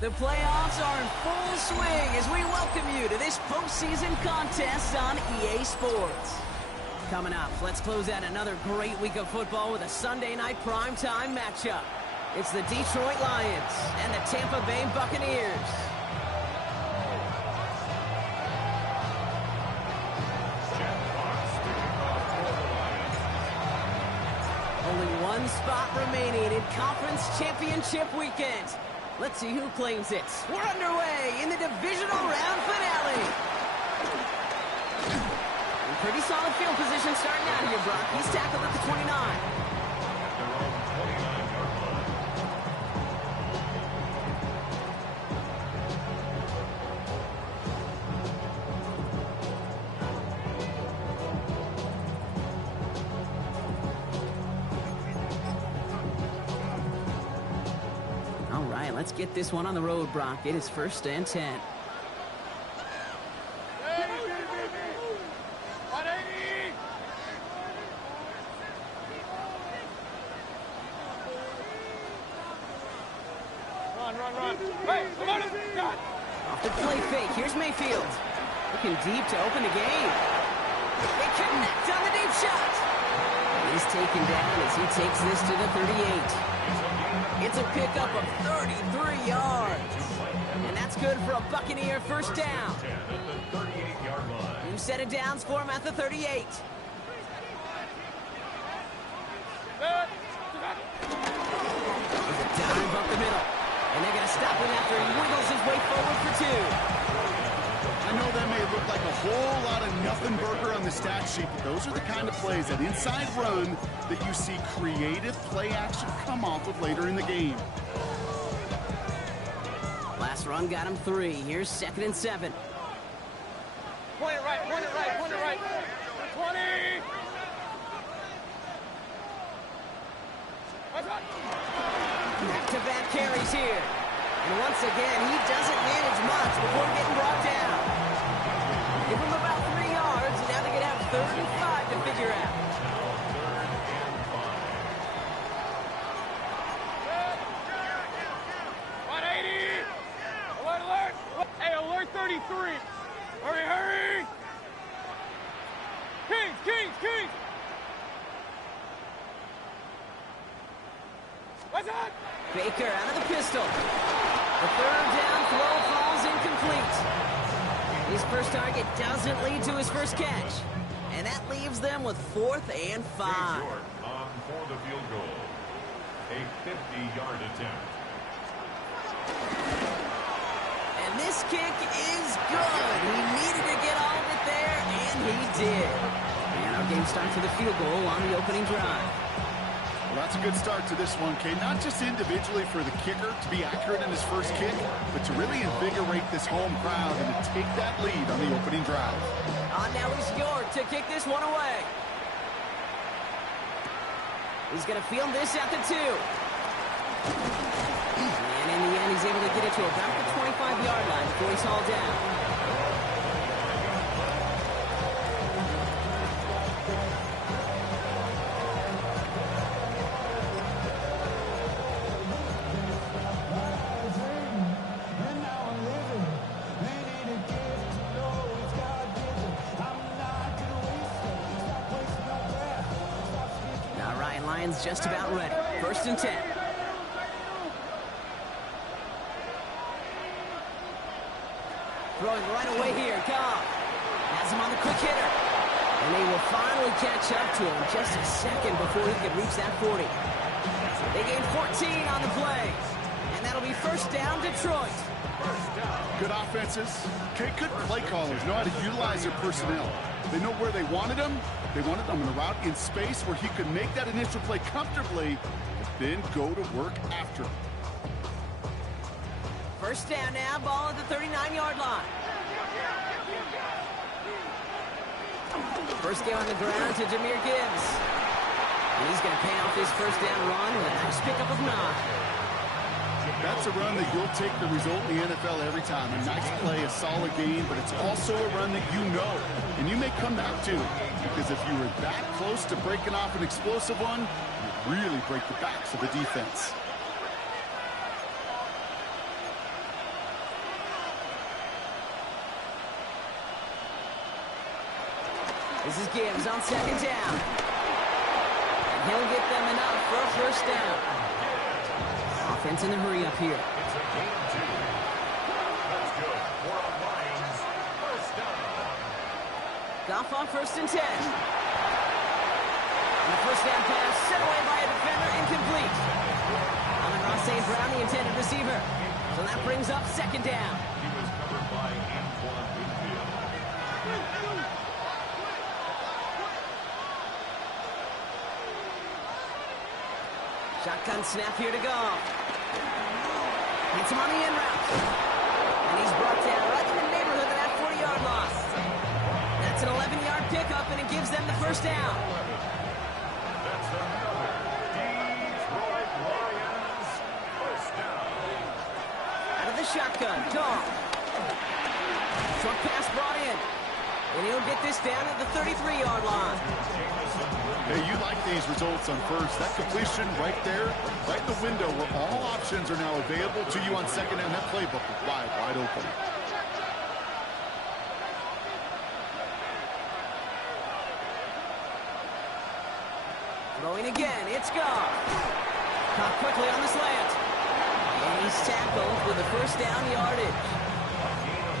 The playoffs are in full swing as we welcome you to this postseason contest on EA Sports. Coming up, let's close out another great week of football with a Sunday night primetime matchup. It's the Detroit Lions and the Tampa Bay Buccaneers. Only one spot remaining in Conference Championship Weekend. Let's see who claims it. We're underway in the divisional round finale. In pretty solid field position starting out here, Brock. He's tackled at the 29. Let's get this one on the road, Brock. It is 1st and 10. Run. Hey, off the play fake. Here's Mayfield. Looking deep to open the game. They connect on the deep shot. He's taken down as he takes this to the 38. It's a pickup of 33 yards. And that's good for a Buccaneer first down. 2 set of downs for him at the 38. There's a dive up the middle. And they're going to stop him after he wiggles his way forward for 2. I know that may look like a whole lot of nothing burger on the stat sheet, but those are the kind of plays, that inside run, that you see creative play action come off with later in the game. Last run got him 3. Here's 2nd and 7. Point it right. 20! Back-to-back carries here. And once again, he doesn't manage much before getting brought down. Give him about 3 yards, and now they're going to have 35 to figure out. Alert! Hey, alert 33! Hurry! Kings! What's that? Baker out of the pistol. The 3rd down throw falls incomplete. His first target doesn't lead to his first catch. And that leaves them with 4th and 5. Short on for the field goal. A 50-yard attempt. And this kick is good. He needed to get all of it there, and he did. And our game starts with a field goal on the opening drive. Well, that's a good start to this one, Kate. Not just individually for the kicker to be accurate in his first kick, but to really invigorate this home crowd and to take that lead on the opening drive. Now he's York to kick this one away. He's going to field this at the 2. And in the end, he's able to get it to about the 25-yard line before he's hauled down. Lions just about ready. 1st and 10. Throwing right away here. Cobb has him on the quick hitter. And they will finally catch up to him just a second before he could reach that 40. They gain 14 on the play. And that'll be 1st down, Detroit. Good offenses. Okay, good play callers know how to utilize their personnel. They know where they wanted him. They wanted him in a route in space where he could make that initial play comfortably, but then go to work after him. 1st down now, ball at the 39-yard line. First game on the ground to Jahmyr Gibbs. And he's going to pay off his 1st down run with a nice pickup of 9. That's a run that you'll take the result in the NFL every time. A nice play, a solid game, but it's also a run that you know, and you may come back to, because if you were that close to breaking off an explosive one, you really break the backs of the defense. This is Gibbs on second down. And he'll get them enough for a first down. Offense in a hurry up here. It's a gain of 2. That's good for a Lions first down. Goff on first and 10. And the first down pass sent away by a defender, incomplete. Amon-Ra St. Brown, the intended receiver. So that brings up second down. He was covered by Antoine Winfield. Shotgun snap here to go. Hits him on the in route. And he's brought down right in the neighborhood of that 40-yard loss. That's an 11-yard pickup, and it gives them the first down. That's another Detroit Lions first down. Out of the shotgun, Goff. Short pass brought in. And he'll get this down at the 33-yard line. Hey, you like these results on first. That completion right there, right in the window where all options are now available to you on second down. That playbook is wide open. Throwing again, it's Goff. Caught quickly on the slant. And he's tackled with a first down yardage.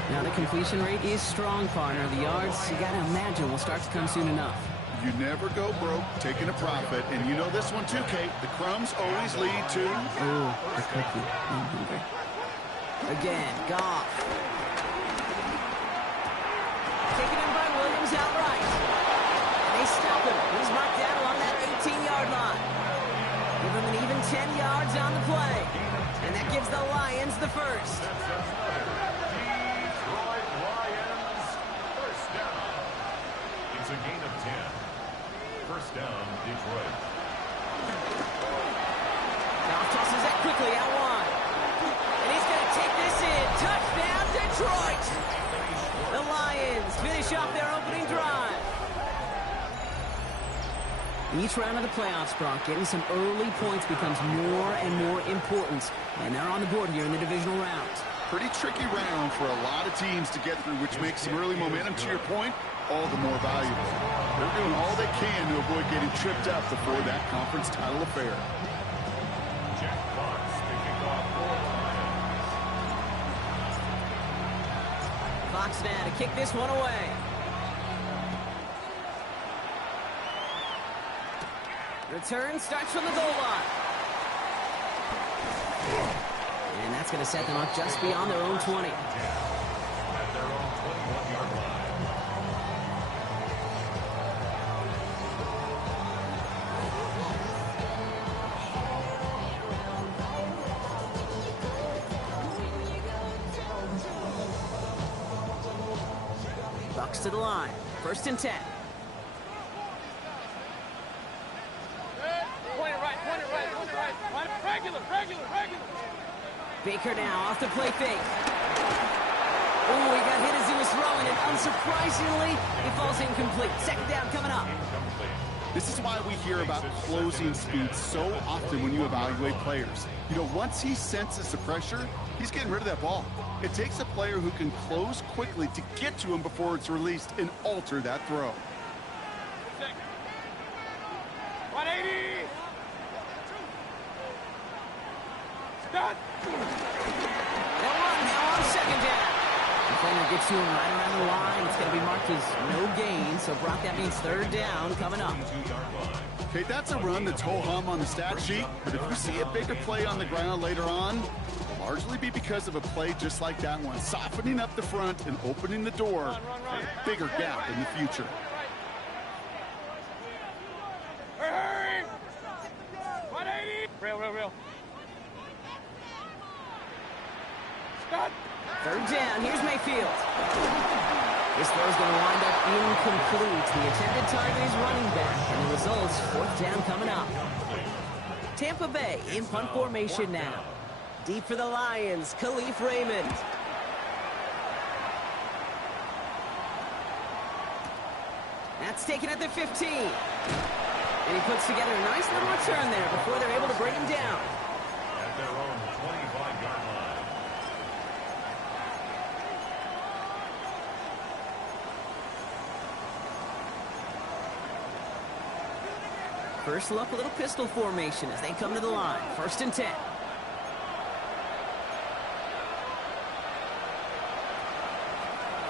Now the completion rate is strong, partner. The yards, you got to imagine, will start to come soon enough. You never go broke taking a profit, and you know this one too, Kate. The crumbs always lead to... Oh, a cookie. I'm hungry. Again, Goff. Taken in by Williams outright. And they stop him. He's marked down along that 18-yard line. Give him an even 10 yards on the play. And that gives the Lions the first. Detroit Lions first down. It's a gain of 10. First down, Detroit. Goff tosses that quickly out wide. And he's going to take this in. Touchdown, Detroit! The Lions finish off their opening drive. Each round of the playoffs, Brock, getting some early points becomes more and more important. And they're on the board here in the divisional round. Pretty tricky round for a lot of teams to get through, which makes some early momentum, to your point, all the more valuable. They're doing all they can to avoid getting tripped up before that conference title affair. Jack Fox picking off for Lions. Fox now to kick this one away. Return starts from the goal line. And that's going to set them up just beyond their own 20. At their own 21-yard line. Bucks to the line. First and 10. Point it right, point it right, point it right. Regular. Baker now off the play fake. Oh, he got hit as he was throwing it. Unsurprisingly, it falls incomplete. Second down coming up. This is why we hear about closing speed so often when you evaluate players. You know, once he senses the pressure, he's getting rid of that ball. It takes a player who can close quickly to get to him before it's released and alter that throw. 180. Stop. They'll run now on second down. Defender gets to him right around the line. It's going to be marked as no gain. So, Brock, that means third down coming up. Okay, that's a run that's ho-hum on the stat sheet, but if you see a bigger play on the ground later on, it'll largely be because of a play just like that one, softening up the front and opening the door for a bigger gap in the future. Hurry! 180. Real. Stop. Third down. Here's Mayfield. This throw's going to wind up incomplete. The intended target is running back, and the results, fourth down coming up. Tampa Bay in punt formation now. Deep for the Lions, Khalif Raymond. That's taken at the 15. And he puts together a nice little return there before they're able to bring him down. At their own 25-yard line. First look, a little pistol formation as they come to the line. 1st and 10.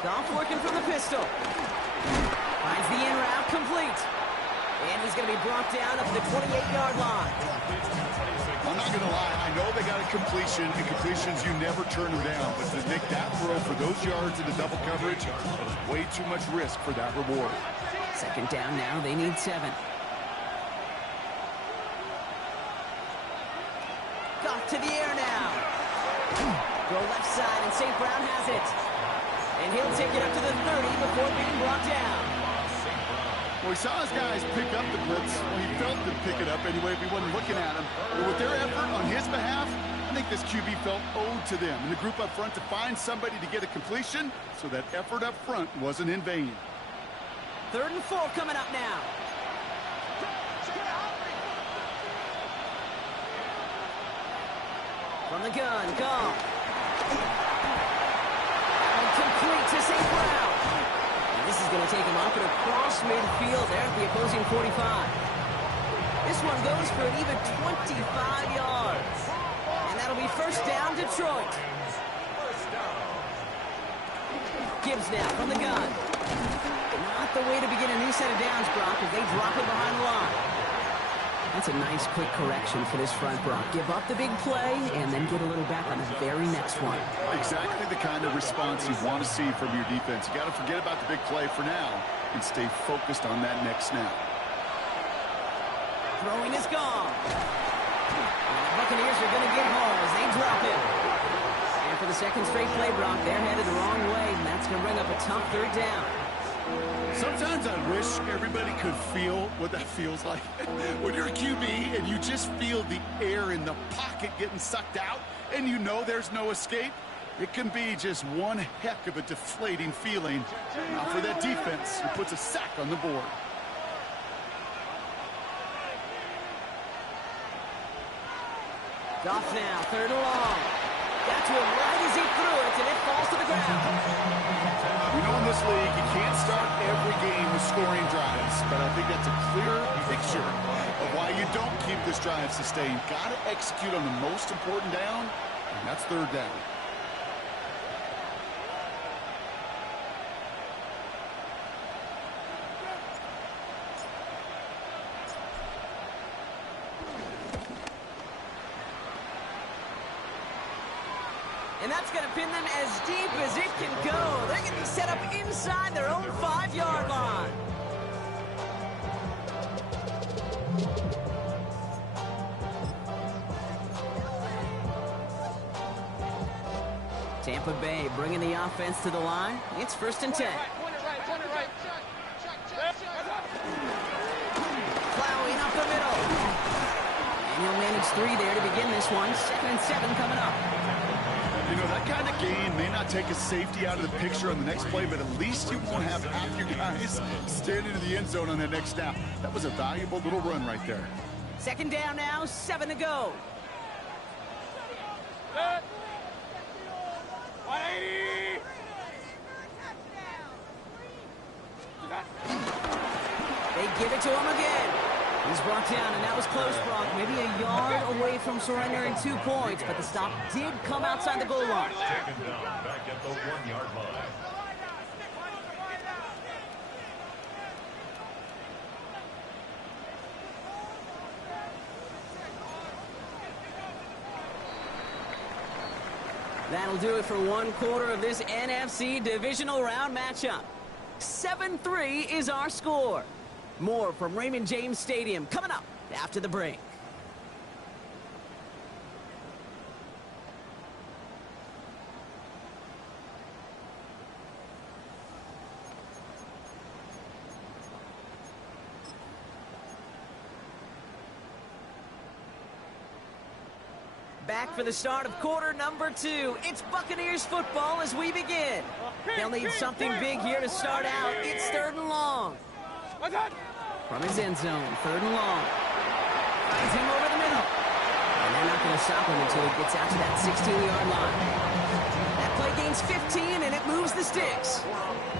Goff working from the pistol. Finds the in route complete. And he's going to be brought down up to the 28-yard line. I'm not going to lie. I know they got a completion, and completions, you never turn them down. But to make that throw for those yards in the double coverage, that was way too much risk for that reward. 2nd down now. They need 7. Goff to the air now. Go left side, and St. Brown has it. And he'll take it up to the 30 before being brought down. Well, he saw his guys pick up the blitz. Well, he felt them pick it up anyway if he wasn't looking at him. But with their effort on his behalf, I think this QB felt owed to them. And the group up front to find somebody to get a completion, so that effort up front wasn't in vain. 3rd and 4 coming up now. From the gun, Goff. Complete to St. Brown. And this is going to take him up and across midfield there at the opposing 45. This one goes for an even 25 yards. And that'll be 1st down, Detroit. Gibbs now from the gun. Not the way to begin a new set of downs, Brock, as they drop it behind the line. That's a nice quick correction for this front, Brock. Give up the big play and then get a little back on the very next one. Exactly the kind of response you want to see from your defense. You got to forget about the big play for now and stay focused on that next snap. Throwing is gone. And the Buccaneers are going to get home as they drop it. And for the 2nd straight play, Brock, they're headed the wrong way, and that's going to bring up a tough 3rd down. Sometimes I wish everybody could feel what that feels like. When you're a QB and you just feel the air in the pocket getting sucked out and you know there's no escape, it can be just one heck of a deflating feeling. Now for that defense, who puts a sack on the board. Goff now, 3rd and long. Got to him right as he threw it, and it falls to the ground. You know, in this league, you can't start every game with scoring drives, but I think that's a clear picture of why you don't keep this drive sustained. Got to execute on the most important down, and that's 3rd down. And that's going to pin them as deep as it can go. They're going to be set up inside their own 5-yard line. Tampa Bay bringing the offense to the line. It's 1st and 10. Plowing up the middle. And he'll manage 3 there to begin this one. 2nd and 7 coming up. You know, that kind of game may not take a safety out of the picture on the next play, but at least you won't have half your guys standing in the end zone on that next snap. That was a valuable little run right there. 2nd down now, 7 to go. 180! They give it to him again. He's brought down, and that was close, Brock. Maybe a yard away from surrendering 2 points, but the stop did come outside the goal line. Taken down back at the 1-yard line. That'll do it for 1 quarter of this NFC divisional round matchup. 7-3 is our score. More from Raymond James Stadium coming up after the break. Back for the start of quarter number 2. It's Buccaneers football as we begin. They'll need something big here to start out. It's 3rd and long. From his end zone, 3rd and long. Finds him over the middle. And they're not going to stop him until he gets out to that 16-yard line. That play gains gains 15, and it moves the sticks.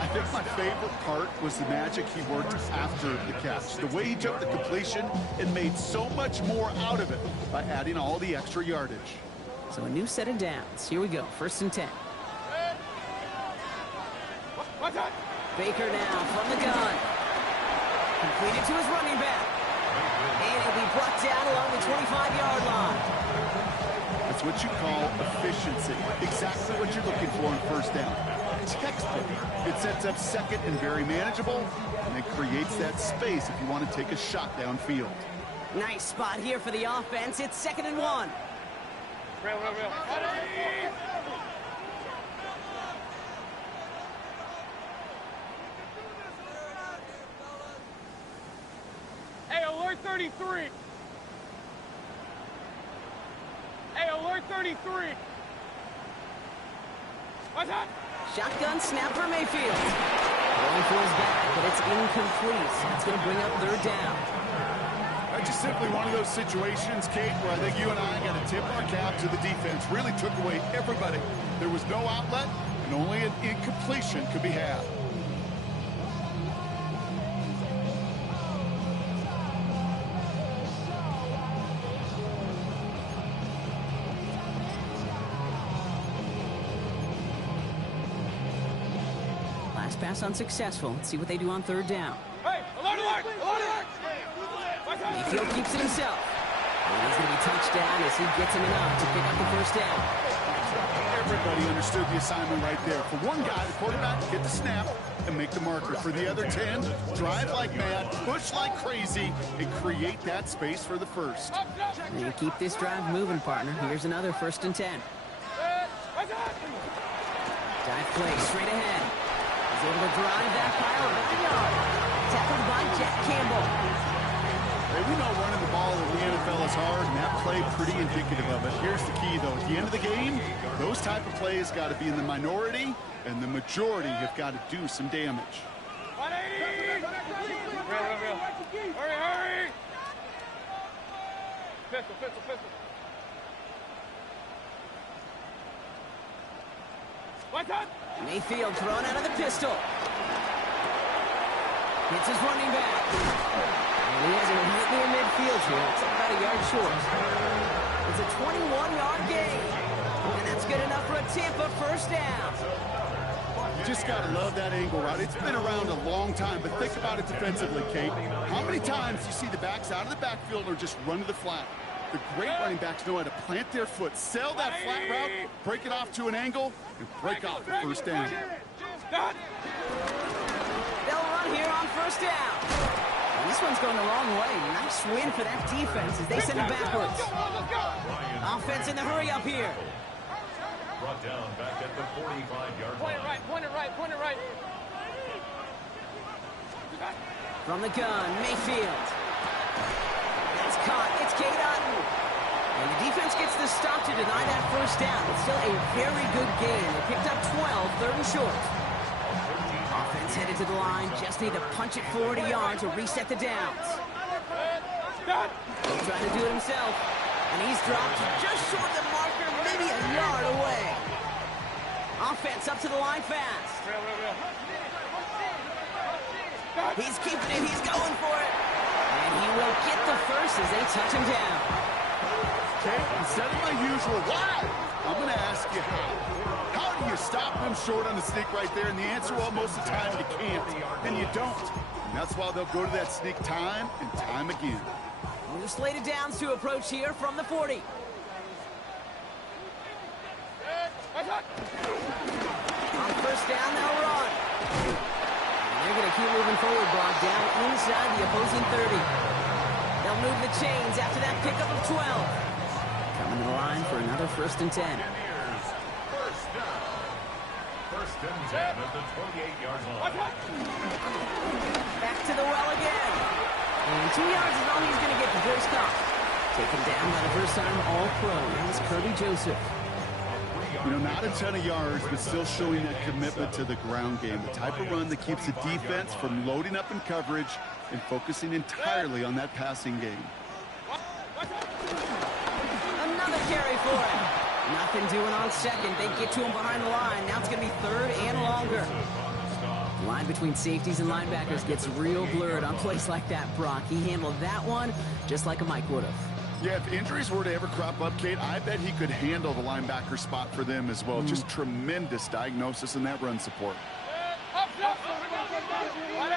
I think my favorite part was the magic he worked after the catch. The way he took the completion and made so much more out of it by adding all the extra yardage. So a new set of downs. Here we go, 1st and 10. Baker now from the gun. Completed to his running back. And he'll be brought down along the 25-yard line. That's what you call efficiency. Exactly what you're looking for on 1st down. Textbook. It sets up 2nd and very manageable, and it creates that space if you want to take a shot downfield. Nice spot here for the offense. It's 2nd and 1. Real. Hey, alert 33. Hey, alert 33. What's that? Shotgun snap for Mayfield. Going for his back, but it's incomplete. That's going to bring up 3rd down. That's just simply one of those situations, Kate, where I think you and I got to tip our cap to the defense. Really took away everybody. There was no outlet, and only an incompletion could be had. Last pass unsuccessful. Let's see what they do on 3rd down. Hey, alert! Mayfield keeps it himself. And he's going to be touchdown as he gets him enough to pick up the 1st down. Everybody understood the assignment right there. For one guy, the quarterback, get the snap and make the marker. For the other 10, drive like mad, push like crazy, and create that space for the 1st. And you keep this drive moving, partner. Here's another 1st and 10. Dive play straight ahead. He's able to drive that pile about a yard. Tackled by Jack Campbell. Hey, we know running the ball in the NFL is hard, and that play pretty indicative of it. Here's the key, though. At the end of the game, those type of plays got to be in the minority, and the majority have got to do some damage. 180! Real. Hurry! Pistol. What's up? Mayfield thrown out of the pistol. Hits his running back. And he has him hit near midfield here. It's about a yard short. It's a 21-yard gain. And that's good enough for a Tampa 1st down. You just got to love that angle route. It's been around a long time, but think about it defensively, Kate. How many times you see the backs out of the backfield or just run to the flat? The great running backs know how to plant their foot, sell that flat route, break it off to an angle, and break off the 1st down. They'll run here on 1st down. And this one's going the wrong way. Nice win for that defense as they send it backwards. Offense in the hurry up here. Brought down back at the 45-yard line. Point it right. From the gun, Mayfield. It's caught. It's Cade Otton. And the defense gets the stop to deny that 1st down. It's still a very good game. They picked up 12, 3rd and short. Offense headed to the line. Just need to punch it forward a yard to reset the downs. He's trying to do it himself. And he's dropped just short of the marker, maybe a yard away. Offense up to the line fast. He's keeping it. He's going for it. And he will get the 1st as they touch him down. Okay, instead of my usual, why? I'm going to ask you how. How do you stop them short on the sneak right there? And the answer, well, most of the time you can't, and you don't. And that's why they'll go to that sneak time and time again. New slated downs to approach here from the 40. On 1st down, they'll run. And they're going to keep moving forward, Brock, down inside the opposing 30. They'll move the chains after that pickup of 12. Coming to the line for another 1st and 10. First down. 1st and 10 at the 28-yard line. Back to the well again. And 2 yards is all he's going to get the first off. Taken down by the first-time All-Pro. That's Kirby Joseph. You know, not a ton of yards, but still showing that commitment to the ground game. The type of run that keeps the defense from loading up in coverage and focusing entirely on that passing game. Another carry for him. Nothing doing on second. They get to him behind the line. Now it's going to be third and longer. The line between safeties and linebackers gets real blurred on plays like that, Brock. He handled that one just like a Mike would have. Yeah, if injuries were to ever crop up, Kate, I bet he could handle the linebacker spot for them as well. Just tremendous diagnosis in that run support. Up, 180! Run.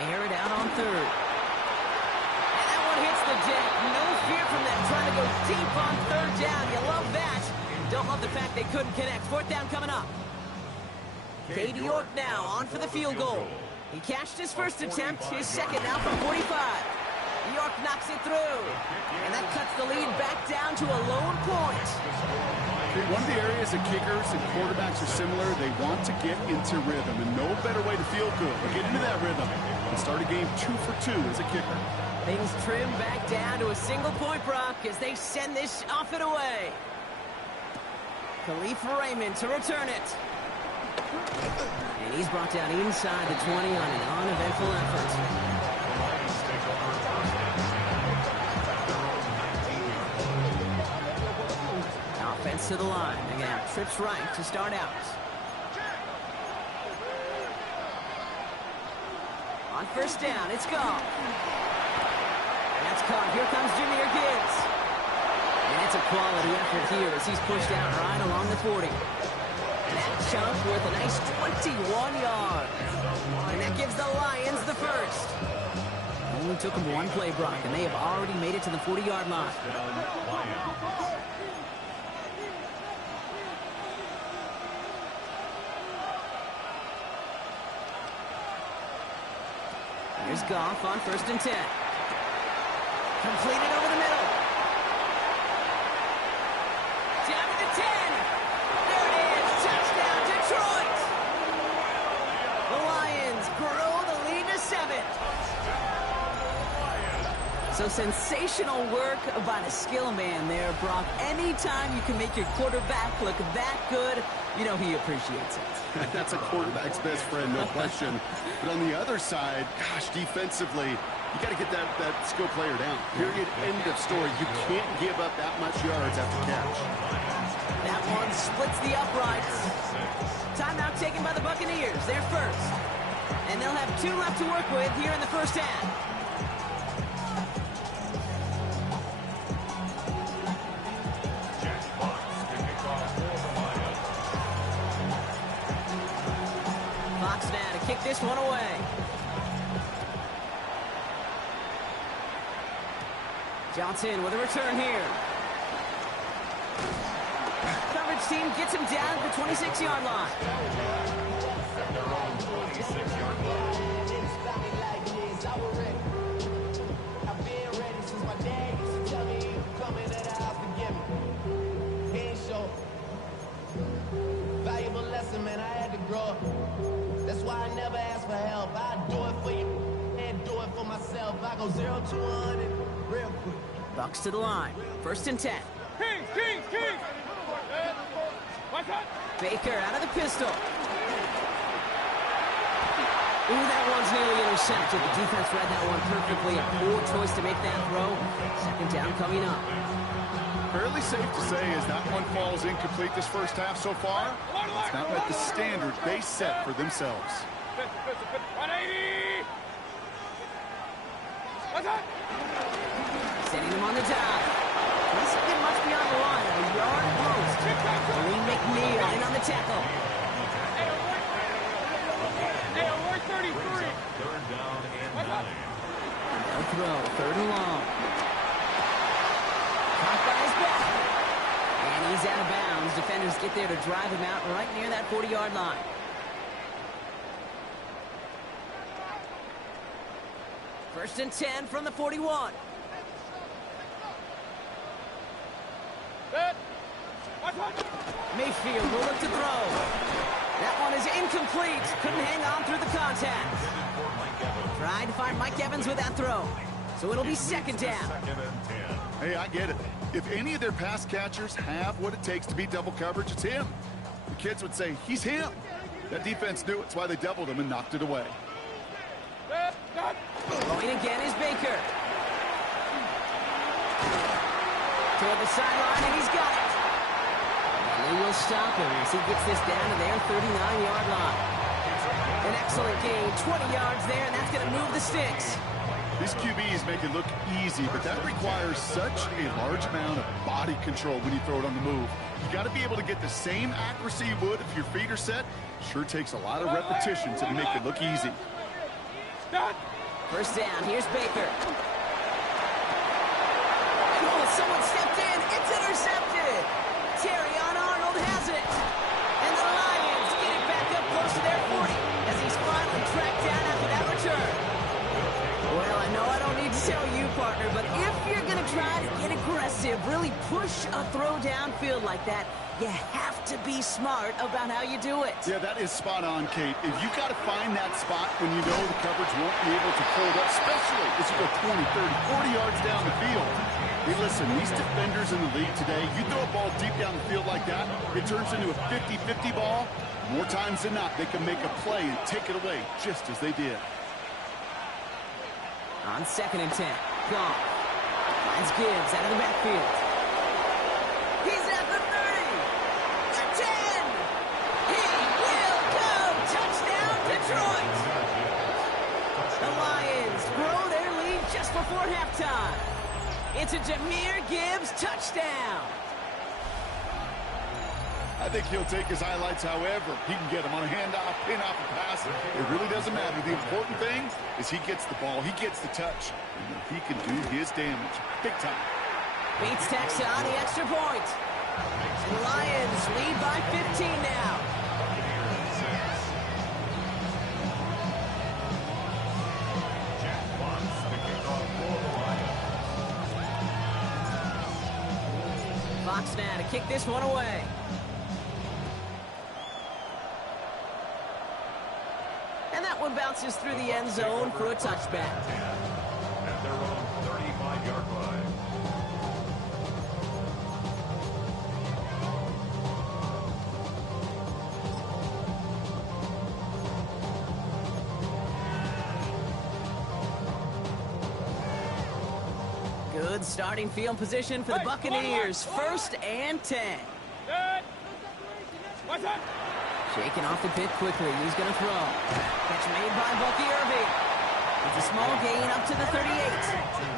Air it out on third. And that one hits the deck. No fear from them trying to go deep on third down. You love that. Don't love the fact they couldn't connect. Fourth down coming up. Katie York now on for the field goal. He cashed his first attempt, his second now from 45. York knocks it through. And that cuts the lead back down to a lone point. One of the areas that kickers and quarterbacks are similar, they want to get into rhythm, and no better way to feel good but get into that rhythm and start a game 2 for 2 as a kicker. Things trim back down to a single point, Brock, as they send this off and away. Khalifa Raymond to return it. And he's brought down inside the 20 on an uneventful effort. Offense to the line. Again, trips right to start out. On first down, it's gone. That's caught. Here comes Jahmyr Gibbs. And it's a quality effort here as he's pushed out right along the 40. And that chunk worth a nice 21 yards. And that gives the Lions the first. Only took them one play, Brock, and they have already made it to the 40-yard line. Here's Goff on first and 10. Completed over the middle. Down to the 10. There it is. Touchdown, Detroit. The Lions grow the lead to 7. So sensational work by the skill man there, Brock. Anytime you can make your quarterback look that good, you know he appreciates it. That's a quarterback's best friend, no question. But on the other side, gosh, defensively, you got to get that skill player down. Period, end of story. You can't give up that much yards after catch. That one splits the uprights. Timeout taken by the Buccaneers. They're first. And they'll have 2 left to work with here in the first half. Kick this one away. Johnson with a return here. Coverage team gets him down at the 26-yard line. Valuable lesson, man. I had to grow up. That's why I never ask for help. I do it for you and do it for myself. I go 0 to 100 real quick. Bucks to the line. First and 10. Kings! Baker out of the pistol. Ooh, that one's nearly intercepted. The defense read that one perfectly. A poor choice to make that throw. Second down coming up. Fairly safe to say as that one falls incomplete this first half so far, it's not met the standard they set for themselves. 180! Sending him on the dive. Doesn't get much beyond the line. A yard post. Lee McNeil in on the tackle. 33. Third down and 9. No throw. Third and long. Caught by his back. And he's out of bounds. Defenders get there to drive him out right near that 40-yard line. First and 10 from the 41. Mayfield will look to throw. That one is incomplete. Couldn't hang on through the contact. Tried to find Mike Evans with that throw. So it'll be second down. Hey, I get it. If any of their pass catchers have what it takes to beat double coverage, it's him. The kids would say, he's him. That defense knew it. It's why they doubled him and knocked it away. Going again is Baker. Toward the sideline, and he's got it. And they will stop him as he gets this down to their 39-yard line. An excellent gain, 20 yards there, and that's going to move the sticks. These QBs make it look easy, but that requires such a large amount of body control when you throw it on the move. You got to be able to get the same accuracy you would if your feet are set. Sure takes a lot of repetition to make it look easy. First down, here's Baker. Oh, someone stepped in. It's intercepted. Terry on Arnold has it. And the Lions get it back up close to their 40 as he's finally tracked down after that return. Well, I know I don't need to tell you, partner, but if you're going to try to get aggressive, really push a throw downfield like that, you have to be smart about how you do it. Yeah, that is spot on, Kate. If you got to find that spot when you know the coverage won't be able to hold up, especially as you go 20, 30, 40 yards down the field. Hey, listen, these defenders in the league today, you throw a ball deep down the field like that, it turns into a 50-50 ball. More times than not, they can make a play and take it away just as they did. On 2nd and 10, Goff finds Gibbs out of the backfield. He's at the 30, the 10. He will go. Touchdown, Detroit. The Lions grow their lead just before halftime. It's a Jahmyr Gibbs touchdown. I think he'll take his highlights however he can get them on a handoff, pin-off, and pass. It really doesn't matter. The important thing is he gets the ball, he gets the touch, and he can do his damage big time. Beats Texas on the extra point. And the Lions lead by 15 now. Fox now to kick this one away. And that one bounces through the end zone for a touchback. At their own 35-yard line. Good starting field position for the Buccaneers. 1st and 10. What's up? Shaking off the pit quickly. He's going to throw. Catch made by Bucky Irving. It's a small gain up to the 38.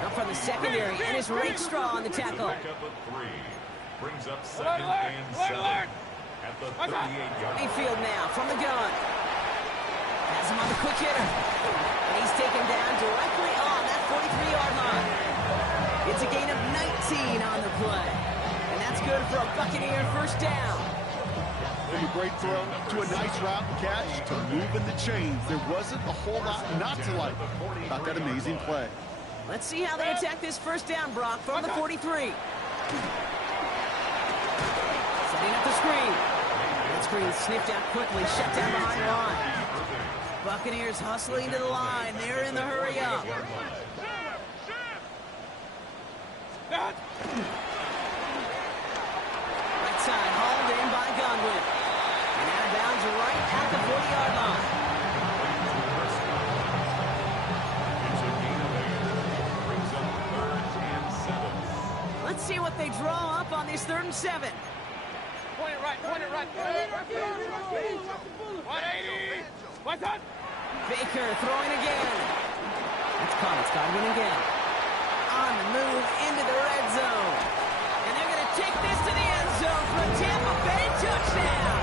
Up from the secondary, and it's Rakestraw on the tackle. Pick up a 3. Brings up 2nd and 7. At the 38-yard line. Mayfield now from the gun. Has him on the quick hitter. And he's taken down directly on that 43-yard line. It's a gain of 19 on the play. And that's good for a Buccaneer first down. From a great throw to a nice route and catch to moving the chains. There wasn't a whole lot not to like about that amazing play. Let's see how they attack this first down, Brock, from the 43. Setting up the screen. That screen sniffed out quickly, shut down behind the line. Buccaneers hustling to the line. They're in the hurry up. Right side, hauled in by Godwin. And out of bounds right at the 40-yard line. It's a gain of 8. Brings up 3rd and 7. Let's see what they draw up on this 3rd and 7. Point it right, point it right. 180. What's up? Baker throwing again. That's caught. It's Godwin again. On the move into the red zone. And they're going to take this to the end zone for a Tampa Bay touchdown.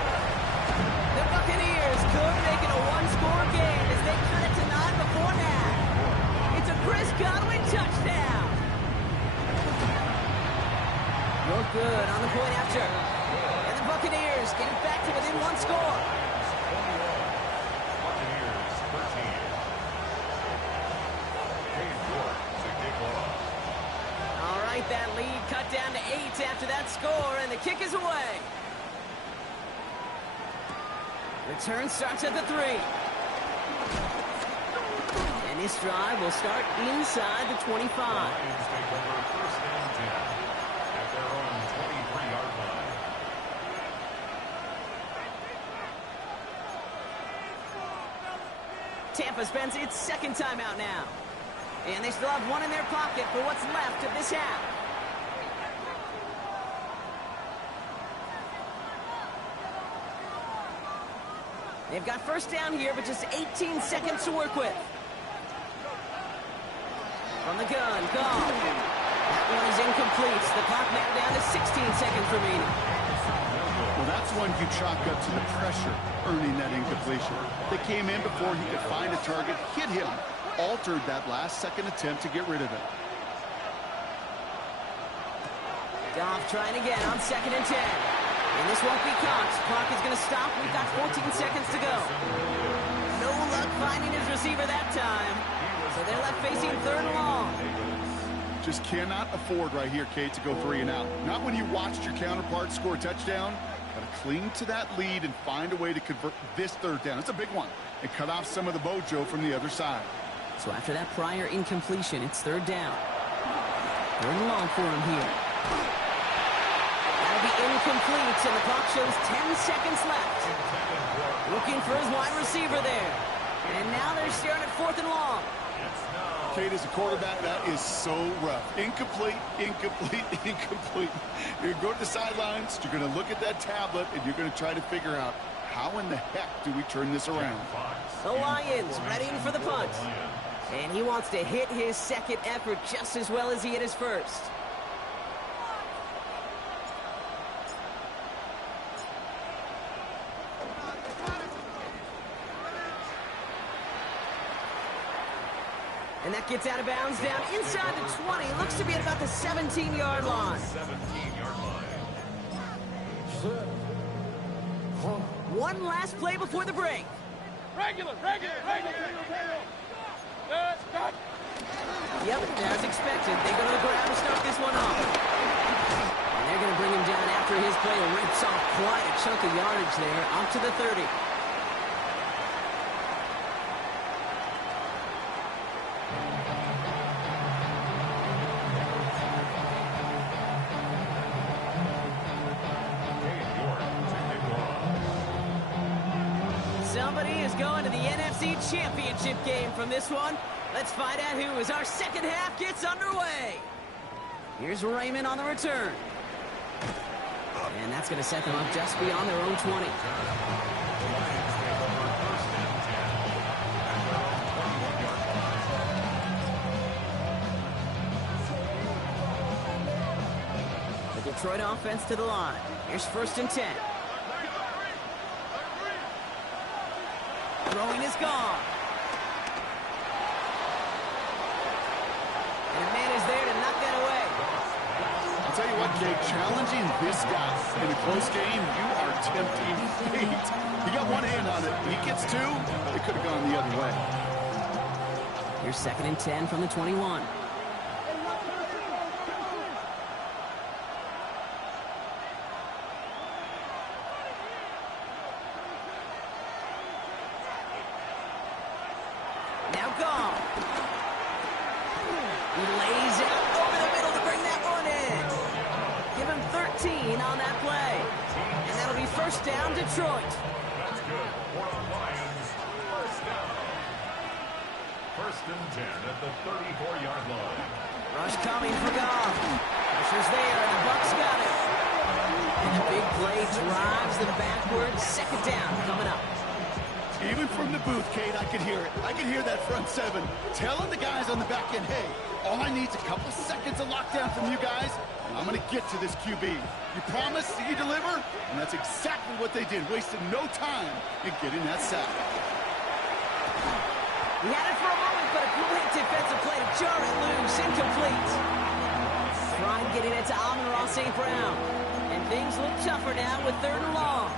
The Buccaneers could make it a one-score game as they cut it to 9 before half. It's a Chris Godwin touchdown. Look good on the point after. And the Buccaneers get it back to within one score. Buccaneers 13. Cade York to kick off. All right, that lead cut down to 8 after that score, and the kick is away. Return starts at the 3. And this drive will start inside the 25. Lions take over 1st and 10 at their own 23-yard line. Tampa spends its second timeout now. And they still have one in their pocket for what's left of this half. They've got first down here, but just 18 seconds to work with. From the gun, Goff. That one is incomplete. The clock now down to 16 seconds remaining. Well, that's one you chalk up to the pressure earning that incompletion. They came in before he could find a target, hit him, altered that last-second attempt to get rid of it. Goff trying again on 2nd and 10. And this won't be caught. Clock is going to stop. We've got 14 seconds to go. No luck finding his receiver that time. So they're left facing 3rd and long. Just cannot afford right here, Kate, to go 3 and out. Not when you watched your counterpart score a touchdown. Got to cling to that lead and find a way to convert this 3rd down. It's a big one. And cut off some of the mojo from the other side. So after that prior incompletion, it's 3rd down. 3rd and long for him here. That'll be incomplete, and the clock shows 10 seconds left. Looking for his wide receiver there. And now they're staring at 4th and long. Kate, as a quarterback, that is so rough. Incomplete, incomplete, incomplete. You're going to go to the sidelines, you're going to look at that tablet, and you're going to try to figure out how in the heck do we turn this around. The Lions readying for the punt. And he wants to hit his second effort just as well as he hit his first. And that gets out of bounds down inside the 20. Looks to be at about the 17-yard line. 17-yard line. One last play before the break. Regular. Good. Yep, as expected. They go to the ground to start this one off. And they're going to bring him down after his play rips off quite a chunk of yardage there, up to the 30. Somebody is going to the NFC Championship game from this one. Let's find out who as our second half gets underway. Here's Raymond on the return. And that's going to set them up just beyond their own 20. The Detroit offense to the line. Here's 1st and 10. Throwing is gone. And a man is there to knock that away. I'll tell you what, Jake, challenging this guy in a close game, you are tempting fate. He got one hand on it. He gets 2. It could have gone the other way. Here's 2nd and 10 from the 21. Now gone. He lays it over the middle to bring that one in. Give him 13 on that play. And that'll be 1st down, Detroit. That's good. For the Lions, 1st down. 1st and 10 at the 34-yard line. Rush coming for Goff. Pressure's there, and the Bucs got it. And the big play drives them backwards. 2nd down coming up. Even from the booth, Kate, I could hear it. I could hear that front 7 telling the guys on the back end, hey, all I need is a couple seconds of lockdown from you guys, and I'm going to get to this QB. You promise that you deliver? And that's exactly what they did, wasted no time in getting that sack. He had it for a moment, but a great defensive play to jar it loose, incomplete. Trying getting it to Amon-Ra St. Brown. And things look tougher now with 3rd and long.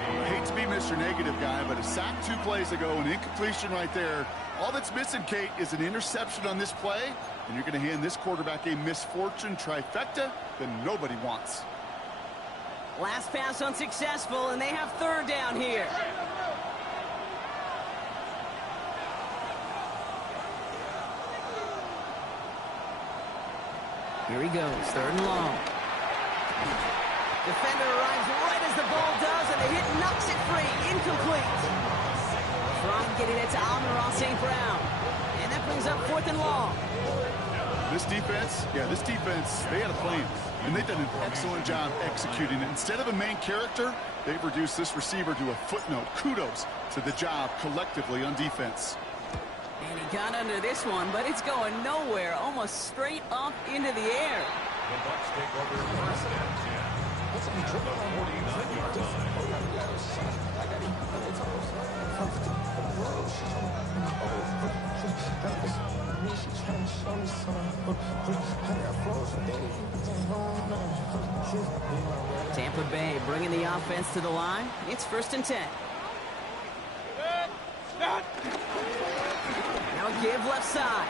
I hate to be Mr. Negative guy, but a sack 2 plays ago, an incompletion right there. All that's missing, Kate, is an interception on this play, and you're going to hand this quarterback a misfortune trifecta that nobody wants. Last pass unsuccessful, and they have 3rd down here. Here he goes, 3rd and long. Defender arrives right as the ball does, and the hit knocks it free. Incomplete. Trying getting it to Amon-Ra St. Brown. And that brings up 4th and long. This defense, they had a plan. And they've done an excellent job executing it. Instead of a main character, they've reduced this receiver to a footnote. Kudos to the job collectively on defense. And he got under this one, but it's going nowhere. Almost straight up into the air. The Bucs take over 1st and 10. At the 49-yard line. Tampa Bay bringing the offense to the line. It's 1st and 10. Now a give left side.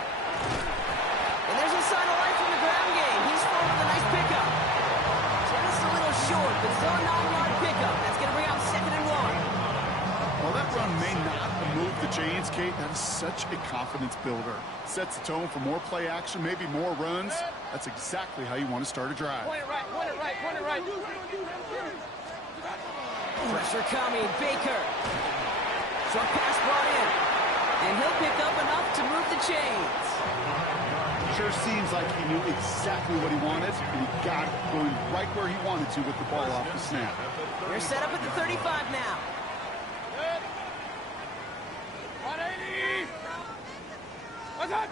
And there's a sign of life from the ground game. He's full with a nice pickup. Just a little short, but still a 9-yard pickup. That's going to bring out 2nd and 1. While that run may not move the chains, Kate, that is such a confidence builder. Sets the tone for more play action, maybe more runs. That's exactly how you want to start a drive. Point it right, point it right, point it right. Pressure coming. Baker. Short pass brought in. And he'll pick up enough to move the chains. Sure seems like he knew exactly what he wanted, and he got it going right where he wanted to with the ball off the snap. They're set up at the 35 now. 180. What's that?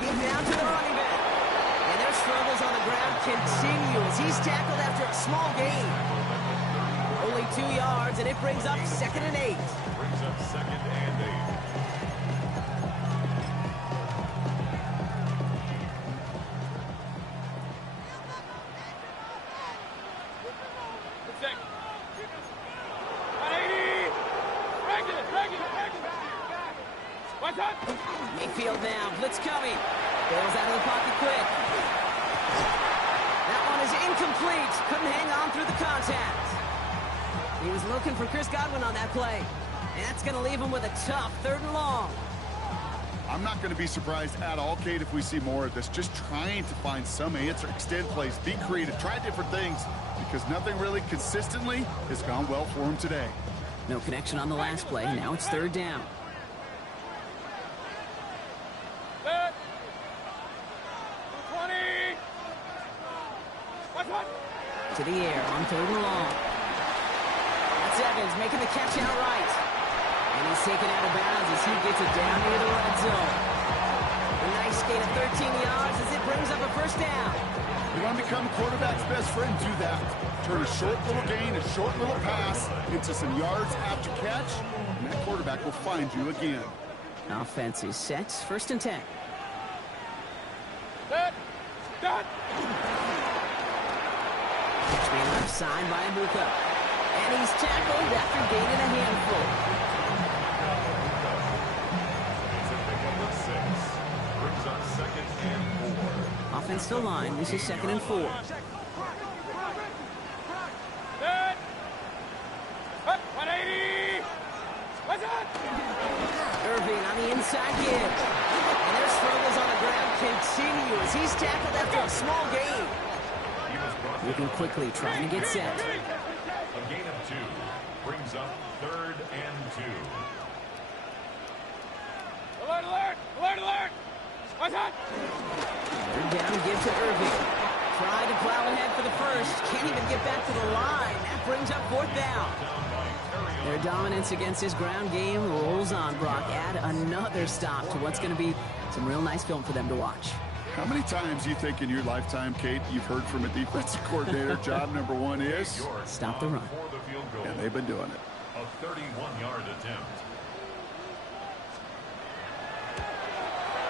Give down to the running back. And their struggles on the ground continue as he's tackled after a small gain. Only 2 yards, and it brings up 2nd and 8. Brings up 2nd and 8. Mayfield now, blitz coming. Ball's out of the pocket quick. That one is incomplete. Couldn't hang on through the contact. He was looking for Chris Godwin on that play. And that's going to leave him with a tough 3rd and long. I'm not going to be surprised at all, Kate, if we see more of this. Just trying to find some answer, extend plays, be creative, try different things, because nothing really consistently has gone well for him today. No connection on the last play. Now it's 3rd down. To the air on 3rd and long. That's Evans making the catch outright. And he's taken out of bounds as he gets it down near the red zone. A nice gain of 13 yards as it brings up a 1st down. You want to become a quarterback's best friend? Do that. Turn a short little gain, a short little pass into some yards after catch, and that quarterback will find you again. Offense is set. 1st and 10. Being left side by Ibuka. And he's tackled after gaining a handful. It's a pickup of 6. Brings up 2nd and 4. Offense to line. This is 2nd and 4. Irving on the inside give. And their struggles on the ground continue as he's tackled after a small gain. Moving quickly, trying to get set. A gain of 2 brings up 3rd and 2. Alert, alert, alert, alert. What's that? 3rd down, give to Irving. Tried to plow ahead for the 1st. Can't even get back to the line. That brings up 4th down. Their dominance against his ground game rolls on, Brock. Add another stop to what's going to be some real nice film for them to watch. How many times do you think in your lifetime, Kate, you've heard from a defensive coordinator, job number 1 is? Stop the run. And they've been doing it. A 31-yard attempt.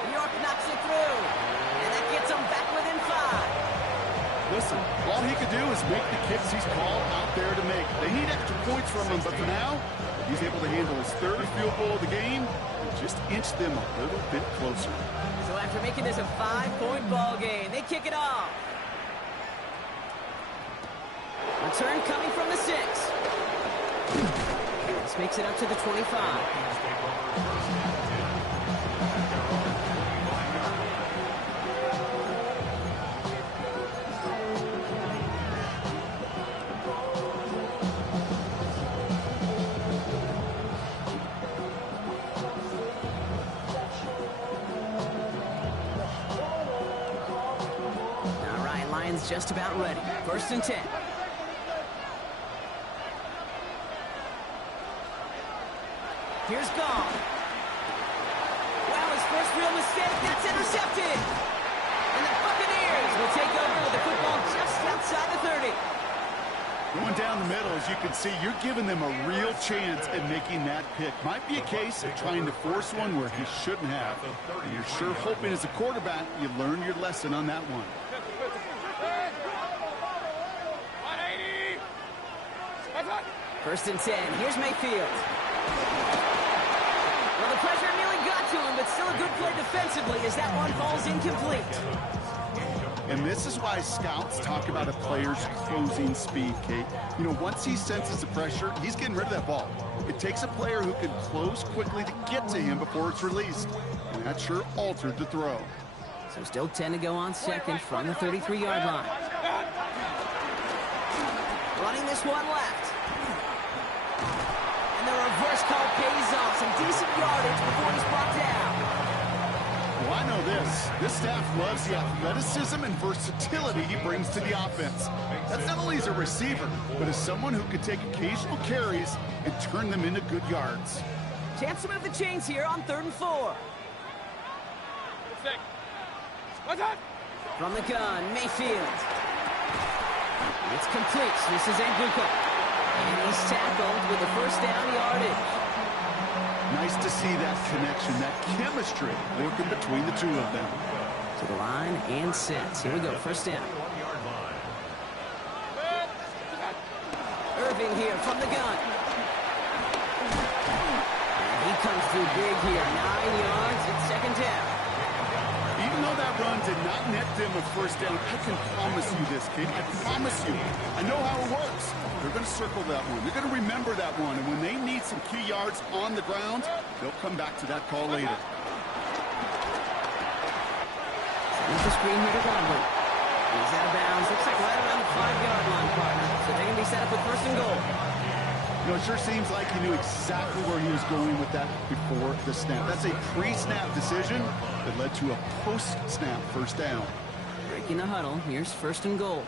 New York knocks it through. And that gets them back within 5. Listen, all he could do is make the kicks he's called out there to make. They need extra points from him, but for now, he's able to handle his 3rd field goal of the game and just inch them a little bit closer. So after making this a 5-point ball game, they kick it off. Return coming from the 6. This makes it up to the 25. line's just about ready. 1st and 10. Here's Gong. Wow, his first real mistake. That's intercepted. And the Buccaneers will take over with the football just outside the 30. Going down the middle, as you can see, you're giving them a real chance at making that pick. Might be a case of trying to force one where he shouldn't have. And you're sure hoping as a quarterback you learn your lesson on that one. 1st and 10. Here's Mayfield. Well, the pressure nearly got to him, but still a good play defensively as that one falls incomplete. And this is why scouts talk about a player's closing speed, Kate. You know, once he senses the pressure, he's getting rid of that ball. It takes a player who can close quickly to get to him before it's released. And that sure altered the throw. So still 10 to go on second from the 33-yard line. Running this one left. And the reverse call pays off. Some decent yardage before he's brought down. Well, I know this. This staff loves the athleticism and versatility he brings to the offense. That's not only as a receiver, but as someone who can take occasional carries and turn them into good yards. Chance to move the chains here on 3rd and 4. From the gun, Mayfield. It's complete. This is Anguko. And he's tackled with the 1st down yardage. Nice to see that connection, that chemistry working between the two of them. To the line and sets. Here we go, 1st down. Irving here from the gun. And he comes through big here. 9 yards at 2nd down. Even though that run did not net them a 1st down, I can promise you this, kid. I promise you. I know how it works. They're going to circle that one. They're going to remember that one. And when they need some key yards on the ground, they'll come back to that call later. With the screen here to Godwin. He's out of bounds. Looks like right around the 5-yard line, partner. So they're going to be set up with 1st and goal. You know, it sure seems like he knew exactly where he was going with that before the snap. That's a pre-snap decision that led to a post-snap 1st down. Breaking the huddle. Here's 1st and goal.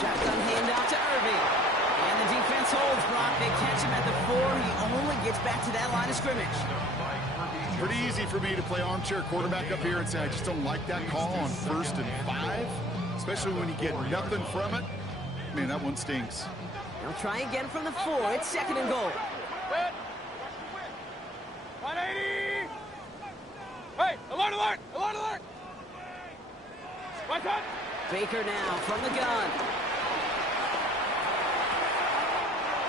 Shotgun handout to Irving. And the defense holds, Brock. They catch him at the 4. He only gets back to that line of scrimmage. Pretty easy for me to play armchair quarterback up here and say I just don't like that call on 1st and 5. Especially when you get nothing from it. Man, that one stinks. They'll try again from the 4. It's 2nd and goal. 180! Hey, alert, alert! Alert, alert! What's up? Baker now from the gun.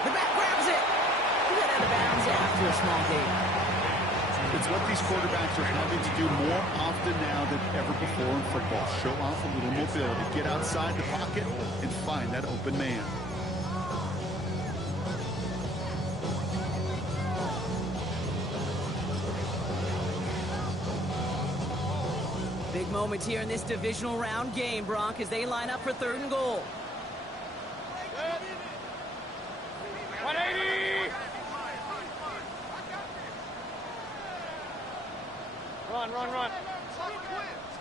The back grabs it. He got out of bounds after a small gain. It's what these quarterbacks are having to do more often now than ever before in football. Show off a little mobility. Get outside the pocket and find that open man. Big moment here in this divisional round game, Brock, as they line up for 3rd and goal. 180! Run, run, run.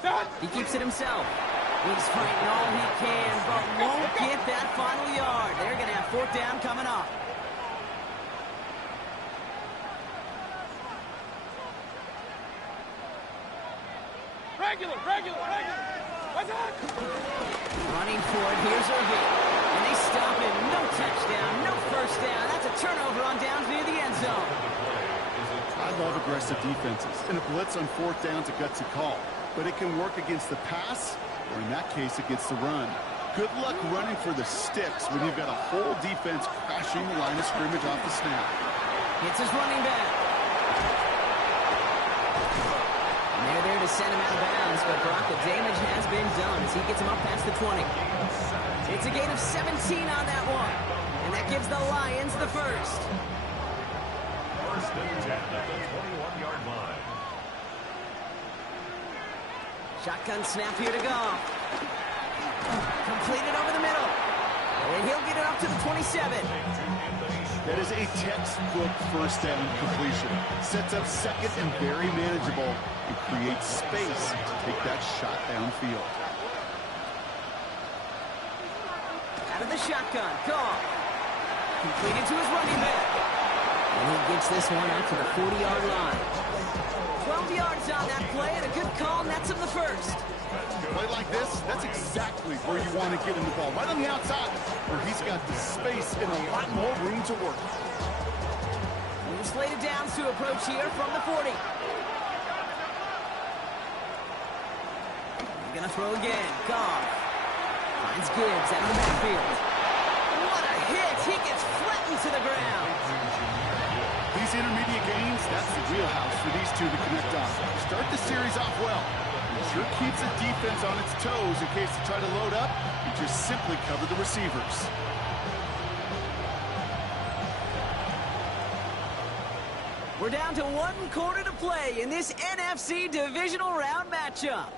Stop! He keeps it himself. He's fighting all he can, but won't get that final yard. They're going to have 4th down coming up. Regular, regular, regular. What's up? Running for it, here's Irving. And they stop him. No touchdown, no 1st down. That's a turnover on downs near the end zone. I love aggressive defenses, and a blitz on 4th down is a gutsy call. But it can work against the pass, or in that case, against the run. Good luck running for the sticks when you've got a whole defense crashing the line of scrimmage off the snap. It's his running back. And they're there to send him out of bounds, but Brock, the damage has been done as he gets him up past the 20. It's a gain of 17 on that one, and that gives the Lions the 1st. 1st and 10 at the 21-yard line. Shotgun snap here to go. Completed over the middle. And he'll get it up to the 27. That is a textbook first down completion. Sets up second and very manageable and creates space to take that shot downfield. Out of the shotgun, Goff. Completed to his running back. And he gets this one out to the 40-yard line. 12 yards on that play, and a good call nets him the first. Play like this, that's exactly where you want to get in the ball. Right on the outside, where he's got the space and a lot more room to work. New slated downs to approach here from the 40. He's going to throw again. Goff finds Gibbs out of the backfield. What a hit! He gets flattened to the ground. These intermediate gains, that's the wheelhouse for these two to connect on. Start the series off well. It sure keeps the defense on its toes in case they try to load up and just simply cover the receivers. We're down to 1 quarter to play in this NFC divisional round matchup.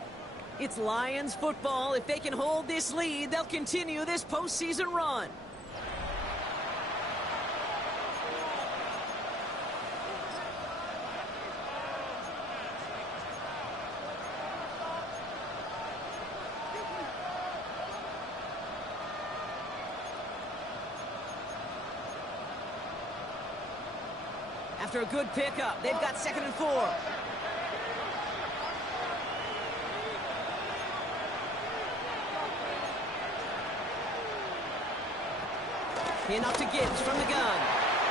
It's Lions football. If they can hold this lead, they'll continue this postseason run. After a good pickup, they've got 2nd and 4. Hand off to Gibbs from the gun.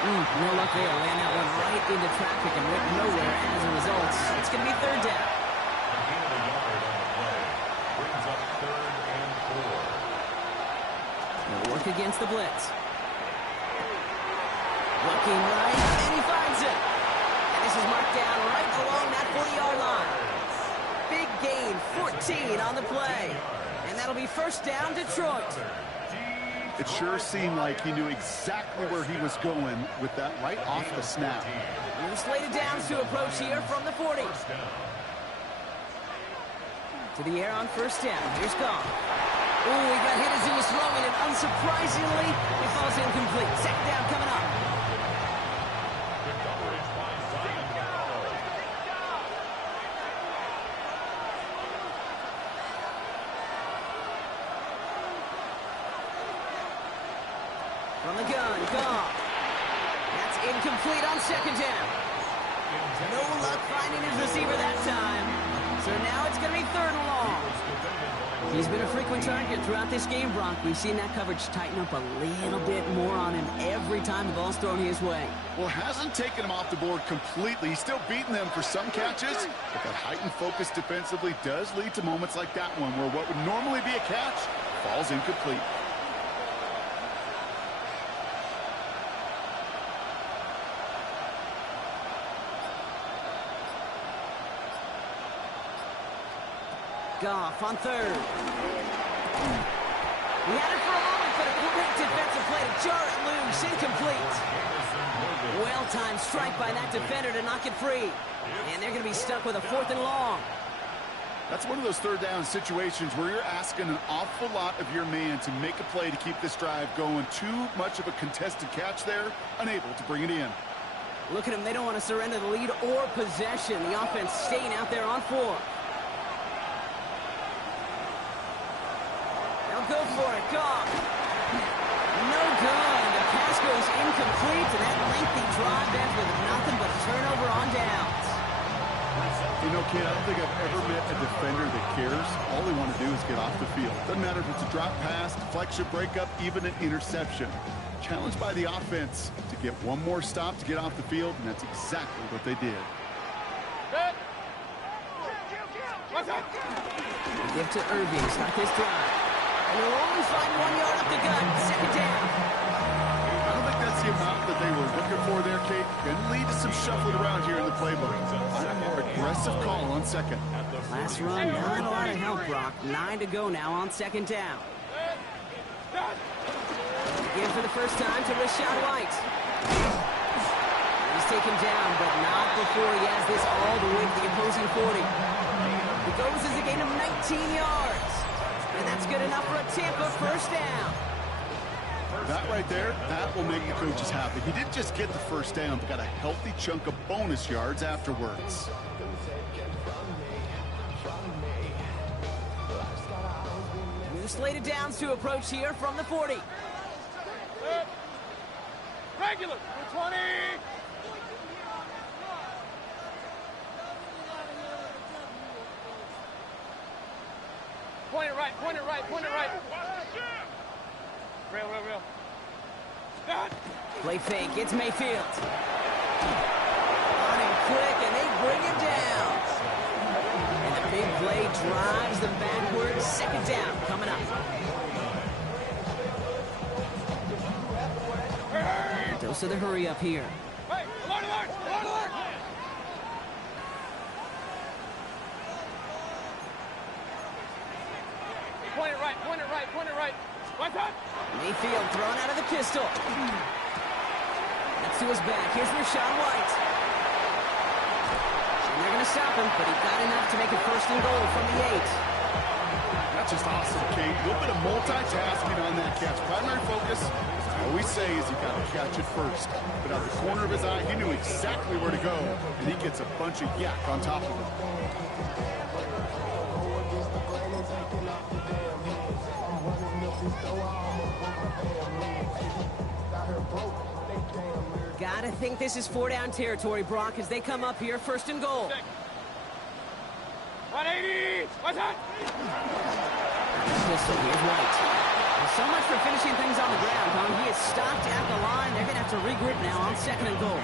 No luck there. Ran that one right into traffic and went nowhere as a result. It's going to be 3rd down. A gain of a yard on the play. Brings up 3rd and 4. They'll work against the blitz. Looking right, and he finds it. And this is marked down right along that 40-yard line. Big gain, 14 on the play. And that'll be 1st down, Detroit. It sure seemed like he knew exactly where he was going with that right off the snap. New slated downs to approach here from the 40. To the air on 1st down. Here's Goff. Oh, he got hit as he was throwing it. Unsurprisingly, it falls incomplete. 2nd down coming up. Good coverage by Zion Gallo. From the gun, Goff. That's incomplete on 2nd down. No luck finding his receiver that time. So now it's going to be 3rd and long. He's been a frequent target throughout this game, Brock. We've seen that coverage tighten up a little bit more on him every time the ball's thrown his way. Well, hasn't taken him off the board completely. He's still beating them for some catches, but that heightened focus defensively does lead to moments like that one where what would normally be a catch falls incomplete. Goff on 3rd. He had it for a moment, but a great defensive play to jar it loose. Incomplete. Well-timed strike by that defender to knock it free. And they're going to be stuck with a 4th and long. That's one of those 3rd down situations where you're asking an awful lot of your man to make a play to keep this drive going. Too much of a contested catch there, unable to bring it in. Look at them. They don't want to surrender the lead or possession. The offense staying out there on 4. Go for it, Goff. No good. The pass goes incomplete, and that lengthy drive ends with nothing but a turnover on downs. You know, kid, I don't think I've ever met a defender that cares. All they want to do is get off the field. Doesn't matter if it's a drop pass, deflection, breakup, even an interception. Challenged by the offense to get one more stop to get off the field, and that's exactly what they did. Give to Irving. Start this drive. And they'll only find 1 yard up the gut. 2nd down. I don't think that's the amount that they were looking for there, Kate. Going to lead to some shuffling around here in the playbook. Find a more aggressive call on 2nd. Last run, not a lot of help, Brock. 9 to go now on 2nd down. Again for the first time to Rashad White. He's taken down, but not before he has this all the way to the opposing 40. It goes as a gain of 19 yards. And that's good enough for a Tampa 1st down. That right there, that will make the coaches happy. He didn't just get the first down, but got a healthy chunk of bonus yards afterwards. New slated downs to approach here from the 40. Regular, 20. Point it right, point it right, point it right. Real. Done. Play fake, it's Mayfield. On him quick, and they bring him down. And the big play drives them backwards. Second down coming up. Dose of the hurry up here. Hey, alert! Point it right. What's up? Mayfield thrown out of the pistol. That's to his back. Here's Rashawn White. And they're going to stop him, but he got enough to make it first and goal from the 8. That's just awesome, Kate. A little bit of multitasking on that catch. Primary focus, as I always say, is you got to catch it first. But out the corner of his eye, he knew exactly where to go, and he gets a bunch of yak on top of him. Gotta think this is 4-down territory, Brock, as they come up here first and goal. 180! What's that? Pistol, here's White. Well, so much for finishing things on the ground, huh? He is stopped at the line. They're gonna have to regroup now on second and goal.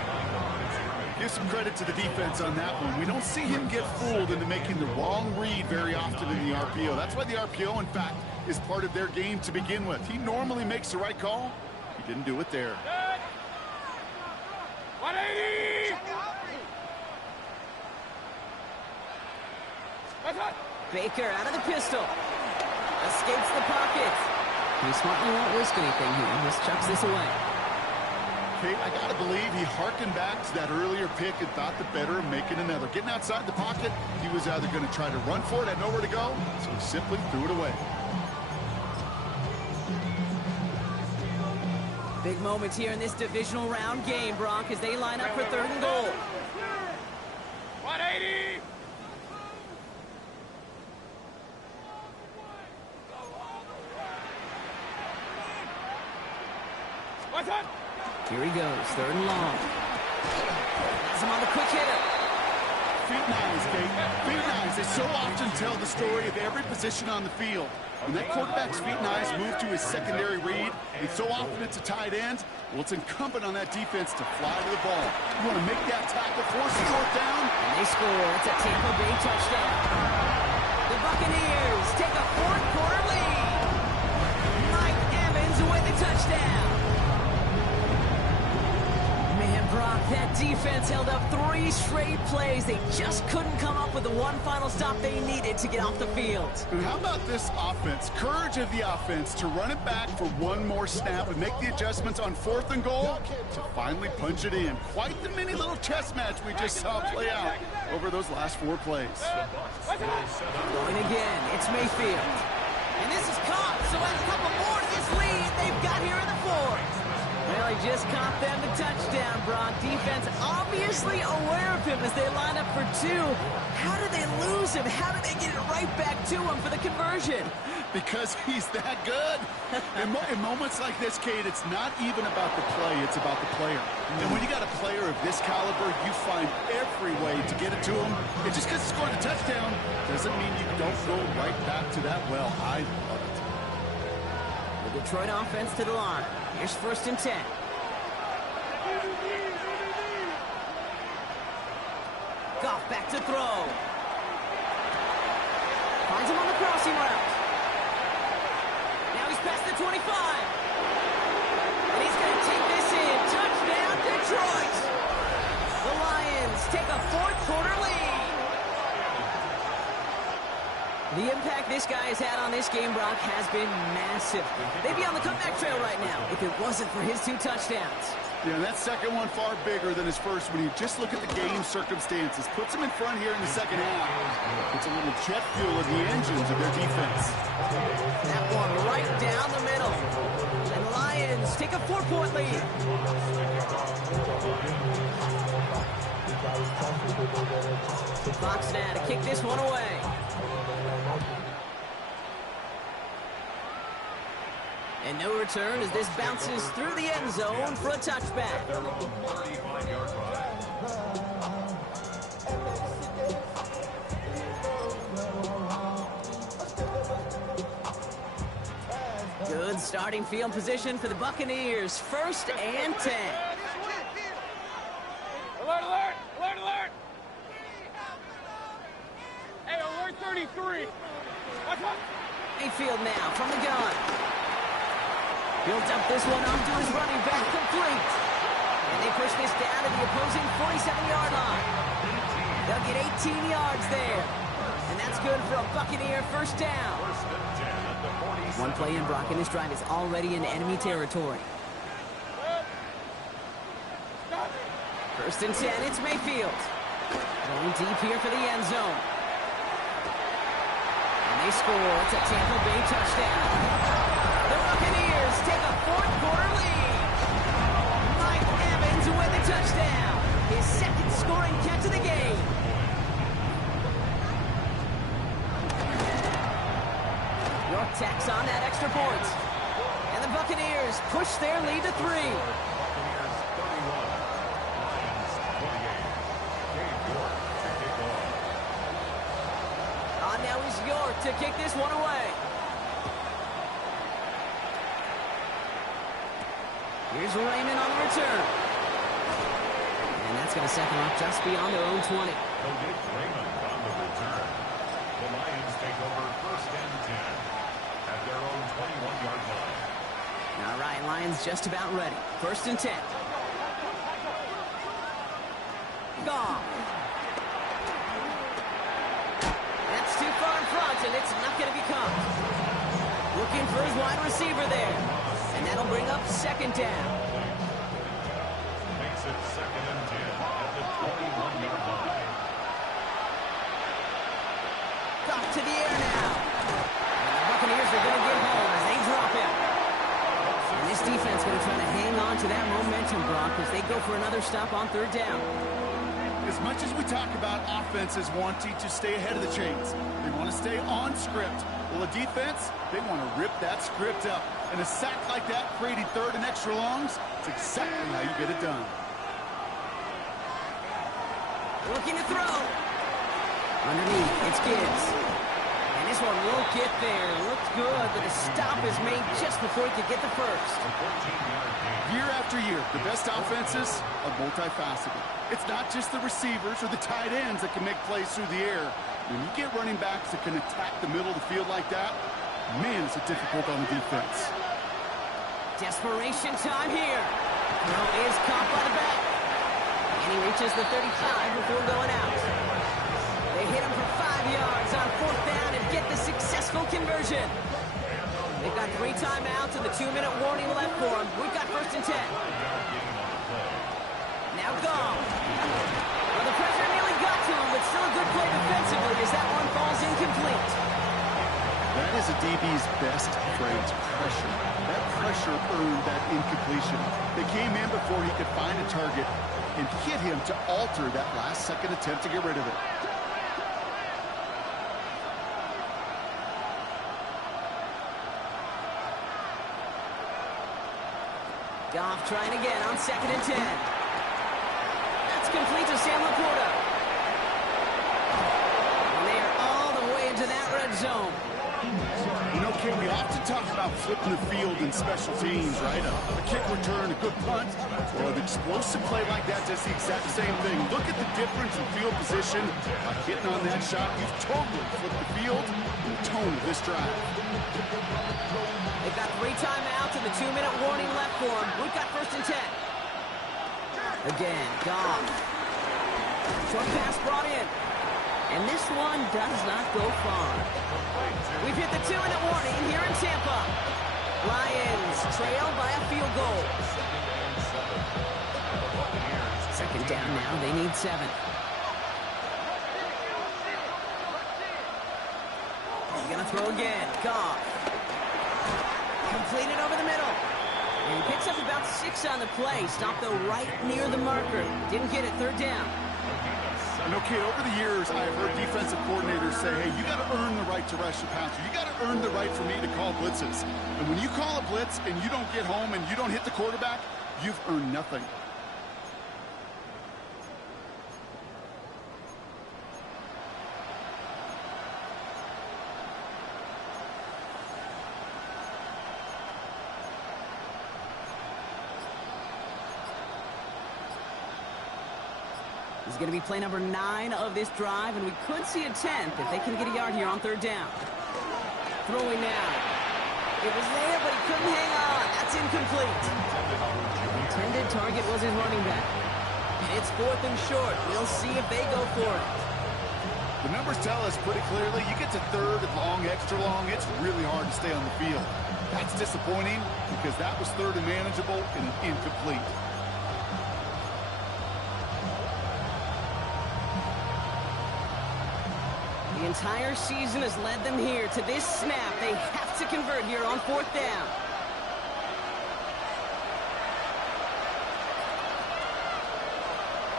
Give some credit to the defense on that one. We don't see him get fooled into making the wrong read very often in the RPO. That's why the RPO, in fact, is part of their game to begin with. He normally makes the right call. He didn't do it there. 180! What's that? Baker out of the pistol. Escapes the pocket. He smartly won't risk anything here. Just chucks this away. Kate, I gotta believe he harkened back to that earlier pick and thought the better of making another. Getting outside the pocket, he was either going to try to run for it, had nowhere to go, so he simply threw it away. Big moments here in this divisional round game, Brock, as they line up for third and goal. 180! What's that? Here he goes, third and long. Has him on the quick hitter. Feet nines, Kate. Feet nines. They so often tell the story of every position on the field. When that quarterback's feet nines move to his secondary read, and so often it's a tight end, well, it's incumbent on that defense to fly to the ball. You want to make that tackle, force the fourth down. And they score. It's a Tampa Bay touchdown. The Buccaneers take a fourth-quarter lead. Mike Evans with the touchdown. Brock, that defense held up 3 straight plays. They just couldn't come up with the one final stop they needed to get off the field. And how about this offense? Courage of the offense to run it back for one more snap and make the adjustments on fourth and goal to finally punch it in. Quite the mini little chess match we just saw play out over those last 4 plays. Going again, it's Mayfield. And this is caught, so add a couple more to this lead they've got here in the 4th. Well, he just caught them the touchdown, Brock. Defense obviously aware of him as they line up for 2. How did they lose him? How did they get it right back to him for the conversion? Because he's that good. In moments like this, Kate, it's not even about the play, it's about the player. And when you got a player of this caliber, you find every way to get it to him. And just because he scored a touchdown doesn't mean you don't go right back to that well. I love it. The Detroit offense to the line. Here's first and 10. Goff back to throw. Finds him on the crossing route. Now he's past the 25. And he's going to take this in. Touchdown, Detroit. The Lions take a fourth-quarter lead. The impact this guy has had on this game, Brock, has been massive. They'd be on the comeback trail right now if it wasn't for his 2 touchdowns. Yeah, and that second one far bigger than his first when you just look at the game circumstances. Puts him in front here in the second half. Puts a little jet fuel in the engines of their defense. That one right down the middle. And the Lions take a 4-point lead. Fox now to kick this one away. And no return as this bounces through the end zone for a touchback. Good starting field position for the Buccaneers. 1st and 10. Alert, alert! Alert, alert! Hey, alert 33! Watch out! Mayfield now from the gun. Built up this one onto his running back, complete. And they push this down to the opposing 47-yard line. They'll get 18 yards there. And that's good for a Buccaneer first down. One play in, Brock, and this drive is already in enemy territory. 1st and 10, it's Mayfield. Going deep here for the end zone. And they score. It's a Tampa Bay touchdown. The Buccaneers take a 4th-quarter lead. Mike Evans with the touchdown. His 2nd scoring catch of the game. York tacks on that extra point. And the Buccaneers push their lead to 3. Buccaneers 31, Lions 28. Dave York to kick off. On now is York to kick this one away. Here's Raymond on the return. And that's going to set them up just beyond their own 20. They'll get Raymond on the return. The Lions take over 1st and 10 at their own 21-yard line. All right, Lions just about ready. 1st and 10. Gone. That's too far in front, and it's not going to be caught. Looking for his wide receiver there. And that'll bring up 2nd down. Makes it 2nd and 10 at the 21-yard line. Got to the air now. And the Buccaneers are going to get home as they drop him. And this defense going to try to hang on to that momentum, Brock, as they go for another stop on 3rd down. As much as we talk about offenses wanting to stay ahead of the chains, they want to stay on script. Well, the defense, they want to rip that script up. And a sack like that, creating 3rd and extra longs, it's exactly how you get it done. Looking to throw. Underneath, it's Gibbs. And this one won't get there. Looked good, but the stop is made just before he could get the first. Year after year, the best offenses are multifaceted. It's not just the receivers or the tight ends that can make plays through the air. When you get running backs that can attack the middle of the field like that, man, is it difficult on the defense. Desperation time here. Throw is caught by the back. And he reaches the 35 before going out. They hit him for 5 yards on 4th down and get the successful conversion. They've got 3 timeouts and the 2-minute warning left for them. We've got 1st and 10. Now gone. Well, the pressure nearly got to him, but still a good play defensively as that one falls incomplete. That is a DB's best trait, pressure. That pressure earned that incompletion. They came in before he could find a target and hit him to alter that last-second attempt to get rid of it. Goff trying again on 2nd and 10. That's complete to Sam Laporta. And they are all the way into that red zone. You know, Ken, we often talk about flipping the field in special teams, right? A kick return, a good punt. Well, an explosive play like that does the exact same thing. Look at the difference in field position. By hitting on that shot, you've totally flipped the field and the tone of this drive. They've got 3 timeouts and the 2-minute warning left for them. We've got 1st and 10. Again, Goff. Short pass brought in. And this one does not go far. We've hit the 2-minute warning here in Tampa. Lions trail by a field goal. Second down now. They need 7. He's going to throw again. Goff. Completed over the middle. And he picks up about 6 on the play. Stopped, though, right near the marker. Didn't get it. Third down. You know, Kate, over the years, I've heard defensive coordinators say, hey, you got to earn the right to rush the passer. You got to earn the right for me to call blitzes. And when you call a blitz and you don't get home and you don't hit the quarterback, you've earned nothing. This is going to be play number 9 of this drive, and we could see a 10th if they can get a yard here on third down. Throwing now. It was there, but he couldn't hang on. That's incomplete. The intended target was his running back. And it's 4th and short. We'll see if they go for it. The numbers tell us pretty clearly, you get to third and long, extra long, it's really hard to stay on the field. That's disappointing because that was third and manageable and incomplete. The entire season has led them here to this snap. They have to convert here on 4th down.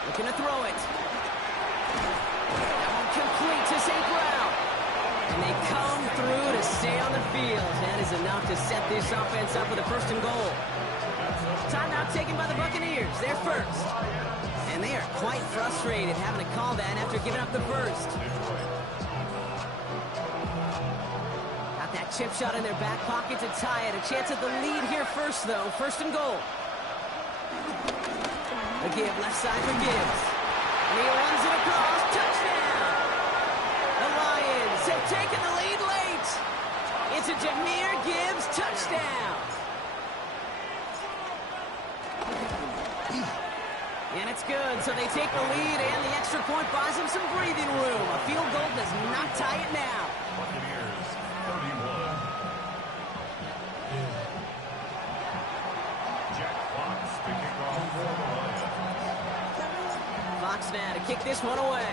Looking to throw it. That one complete to St. Brown. And they come through to stay on the field. That is enough to set this offense up with a 1st and goal. Timeout taken by the Buccaneers. They're first. And they are quite frustrated having to call that after giving up the first. That chip shot in their back pocket to tie it. A chance at the lead here first, though. 1st and goal. A give, left side for Gibbs. And he runs it across. Touchdown! The Lions have taken the lead late. It's a Jahmyr Gibbs touchdown. And it's good. So they take the lead, and the extra point buys them some breathing room. A field goal does not tie it now. Buccaneers 31. Jack Fox to kick off for the Lions. Fox now to kick this one away.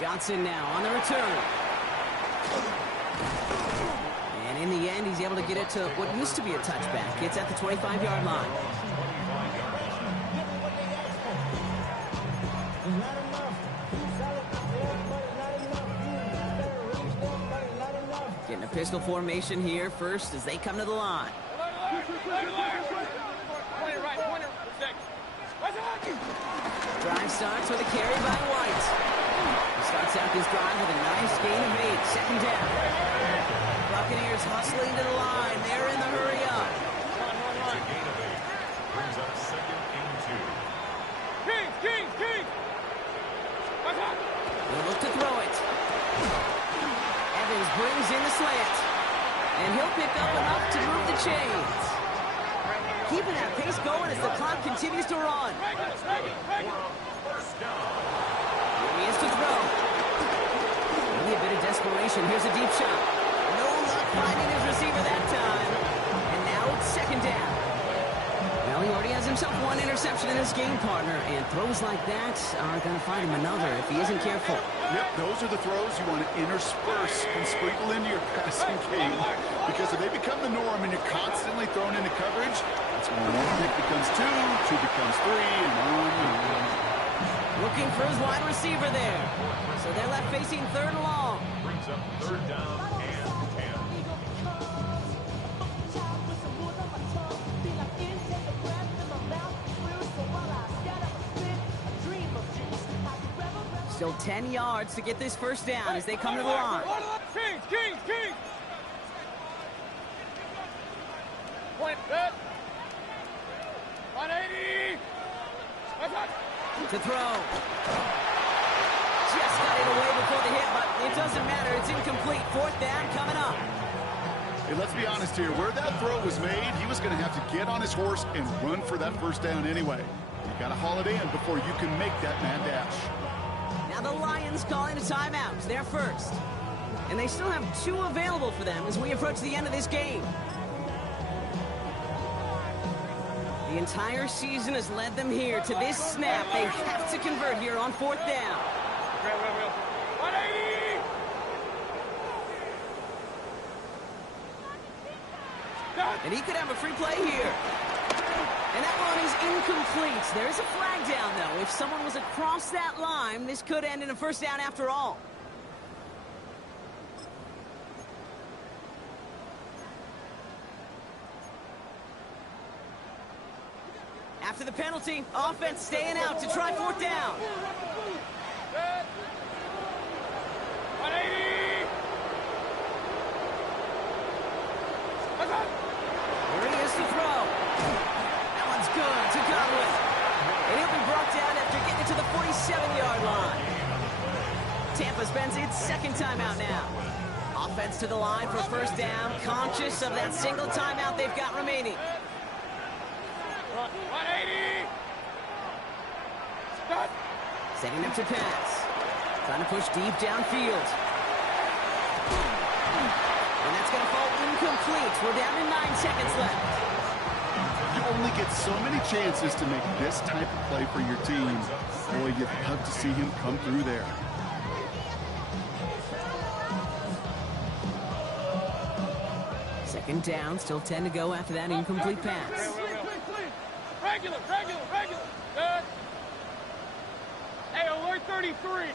Johnson now on the return. And in the end, he's able to get it to what used to be a touchback. It's at the 25-yard line. Getting a pistol formation here first as they come to the line. Drive starts with a carry by White. He starts out this drive with a nice gain of 8. Second down. Buccaneers hustling to the line. They're in the hurry up. It's a gain of 8. Brings up 2nd and 2. Kings! They'll look to throw it. Evans brings in the slant. And he'll pick up enough to move the chains. Keeping that pace going as the clock continues to run. First down. Here he is to throw. Maybe a bit of desperation. Here's a deep shot. No luck finding his receiver that time. And now it's 2nd down. Well, he already has himself 1 interception in his game, partner. And throws like that are going to find him another if he isn't careful. Yep, those are the throws you want to intersperse and sprinkle into your passing game. Because if they become the norm and you're constantly thrown into coverage, that's when 1 pick becomes 2, 2 becomes 3, and on and on. Looking for his wide receiver there. So they're left facing 3rd and long. Brings up 3rd down and 10. Still 10 yards to get this first down as they come to the line. Kings! Point, set. 180. To throw. Just got it away before the hit, but it doesn't matter. It's incomplete. 4th down coming up. Hey, let's be honest here. Where that throw was made, he was going to have to get on his horse and run for that first down anyway. You got to haul it in before you can make that mad dash. Now the Lions calling a timeout. They're first. And they still have 2 available for them as we approach the end of this game. The entire season has led them here to this snap. They have to convert here on 4th down. 180! And he could have a free play here. And that one is incomplete. There's a flag down, though. If someone was across that line, this could end in a 1st down after all. After the penalty, offense staying out to try 4th down. 180! What's up? Here he is to throw. That one's good to Godwin. And he'll be brought down after getting it to the 47-yard line. Tampa spends its 2nd timeout now. Offense to the line for 1st down, conscious of that single timeout they've got remaining. 180! Stop! Setting up to pass. Trying to push deep downfield. And that's going to fall incomplete. We're down to 9 seconds left. You only get so many chances to make this type of play for your team. Boy, you'd love to see him come through there. Second down, still 10 to go after that incomplete pass. Regular. Good. Hey, alert 33.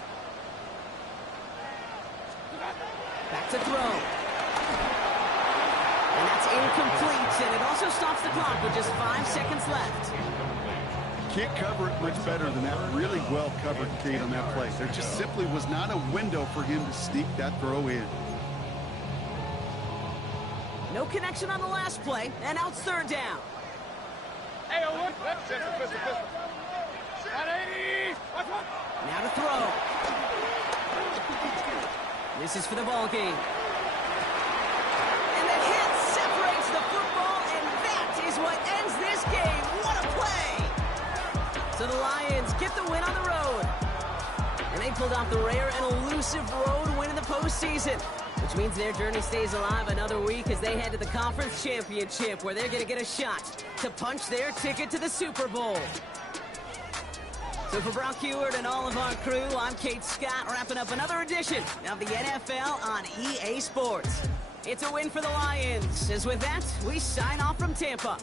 Back to throw. And that's incomplete, and it also stops the clock with just 5 seconds left. Can't cover it much better than that really well covered Kate on that play. There just simply was not a window for him to sneak that throw in. No connection on the last play, and now it's 3rd down. Hey, alert. Pistol. 180! Watch. Now to throw. This is for the ball game. And the hit separates the football, and that is what ends this game. What a play! So the Lions get the win on the road. And they pulled off the rare and elusive road win in the postseason, which means their journey stays alive another week as they head to the conference championship, where they're going to get a shot to punch their ticket to the Super Bowl. So for Brock Heward and all of our crew, I'm Kate Scott, wrapping up another edition of the NFL on EA Sports. It's a win for the Lions, as with that, we sign off from Tampa.